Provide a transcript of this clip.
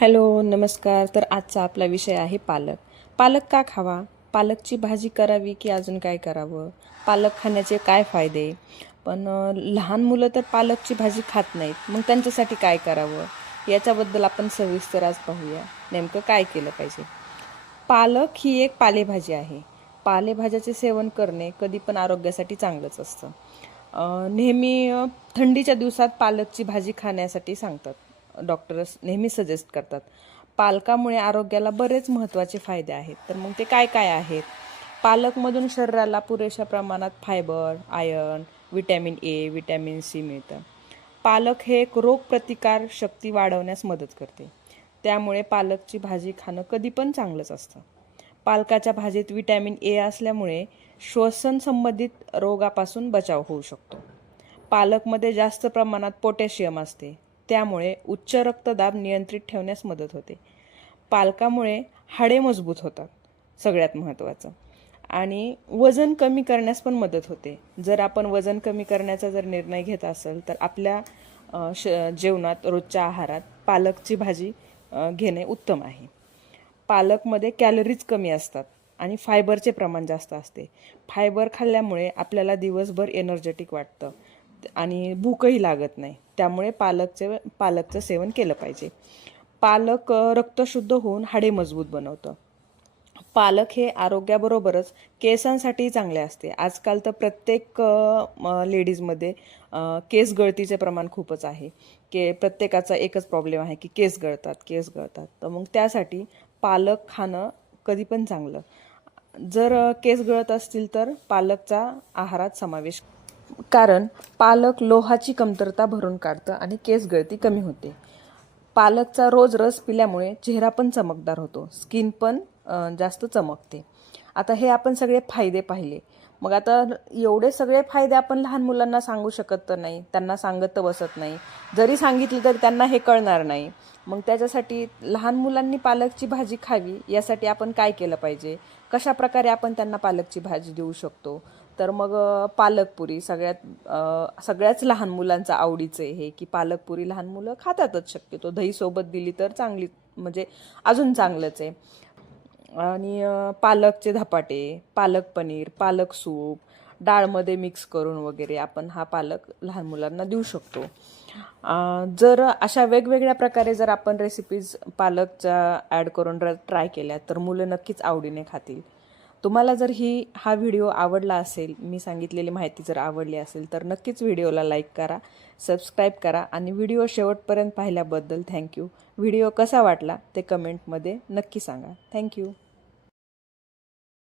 Hello नमस्कार. तर आजचा आपला विषय आहे पालक. पालक का खावा? पालकची भाजी करावी की अजून काय करावं? पालक खाण्याचे काय फायदे? पण लहान मुलं तर पालकची भाजी खात नाहीत. मग त्यांच्यासाठी काय करावं? याच्याबद्दल आपण सविस्तर आज पाहूया. नेमकं काय केलं पाहिजे? पालक ही एक पालेभाजी आहे. पालेभाज्याचे सेवन करणे कधी पण आरोग्यासाठी चांगलंच असतं. नेहमी थंडीच्या दिवसात पालकची भाजी खाण्यासाठी सांगतात. डॉक्टर्स नेहमी सजेस्ट करतात. पालकामुळे आरोग्याला बरेच महत्त्वाचे फायदे आहेत. तर मग ते काय काय आहेत? पालकमधून शरीराला पुरेशा प्रमाणात fibre iron vitamin A vitamin C मिळतं. पालक हे एक रोगप्रतिकार शक्ती वाढवण्यास मदत करते. त्यामुळे पालकची भाजी खाणं कधी पण चांगलंच असतं. पालकाच्या भाजीत विटॅमिन ए असल्यामुळे श्वसन संबंधित रोगापासून बचाव होऊ शकतो. पालकमध्ये जास्त प्रमाणात पोटॅशियम असते. त्यामुळे उच्च रक्तदाब नियंत्रित ठेवण्यास मदत होते. पालकामुळे हाडे मजबूत होतात सगळ्यात महत्त्वाचं आणि वजन कमी करण्यास पण मदत होते. जर आपण वजन कमी करण्याचा जर निर्णय घेत असेल तर आपल्या श जेवणात रोजच्या आहारात पालकची भाजी घेणे उत्तम आहे. पालकमध्ये कॅलरीज कमी असतात आणि फायबरचे प्रमाण जास्त असते. फायबर खाल्ल्यामुळे आपल्याला दिवसभर एनर्जेटिक वाटतं. आणि भूकही लागत नाही. त्यामुळे पालकचे पालकचं सेवन केलं पाहिजे. पालक रक्तशुद्ध होऊन हाडे मजबूत बनवतं. पालक हे आरोग्याबरोबरच केसांसाठी चांगले असते. आजकाल तर प्रत्येक म, लेडीजमध्ये केस गळतीचे प्रमाण खूपच आहे. के प्रत्येकाचा एकच प्रॉब्लेम आहे की केस गळतात केस गळतात. तर मग त्यासाठी पालक खाणं कधी पण चांगलं. जर केस गळत असतील तर पालकचा आहारात समावेश कारण पालक लोहाची कमतरता भरून काढतं आणि केस गळती कमी होते. पालकचा रोज रस पिल्यामुळे चेहरा पण चमकदार होतो. स्किन पण जास्त चमकते. आता हे आपण सगळे फायदे पाहिले. मग आता एवढे सगळे फायदे आपण लहान मुलांना सांगू शकत तर नाही. त्यांना सांगत तर बसत नाही. जरी सांगितलं तर त्यांना हे कळणार नाही. मग त्याच्यासाठी लहान मुलांनी पालकची भाजी खावी यासाठी आपण काय केलं पाहिजे? कशा प्रकारे आपण त्यांना पालकची भाजी देऊ शकतो? तर मग पालकपुरी सगळ्यात सगळ्याच लहान मुलांचं आवडीचं आहे हे की पालकपुरी लहान मुलं खातातच शक्यतो. दहीसोबत दिली तर चांगली म्हणजे अजून चांगलंच आहे. आणि पालकचे धपाटे पालक पनीर पालक सूप डाळमध्ये मिक्स करून वगैरे आपण हा पालक लहान मुलांना देऊ शकतो. जर अशा वेगवेगळ्या प्रकारे जर आपण रेसिपीज पालकच्या ॲड करून ट्राय केल्या तर मुलं नक्कीच आवडीने खातील. तुम्हाला जर ही हा व्हिडिओ आवडला असेल मी सांगितलेली माहिती जर आवडली असेल तर नक्कीच व्हिडिओला लाईक करा सबस्क्राईब करा आणि व्हिडिओ शेवटपर्यंत पाहिल्याबद्दल थँक्यू व्हिडिओ कसा वाटला ते कमेंटमध्ये नक्की सांगा. थँक्यू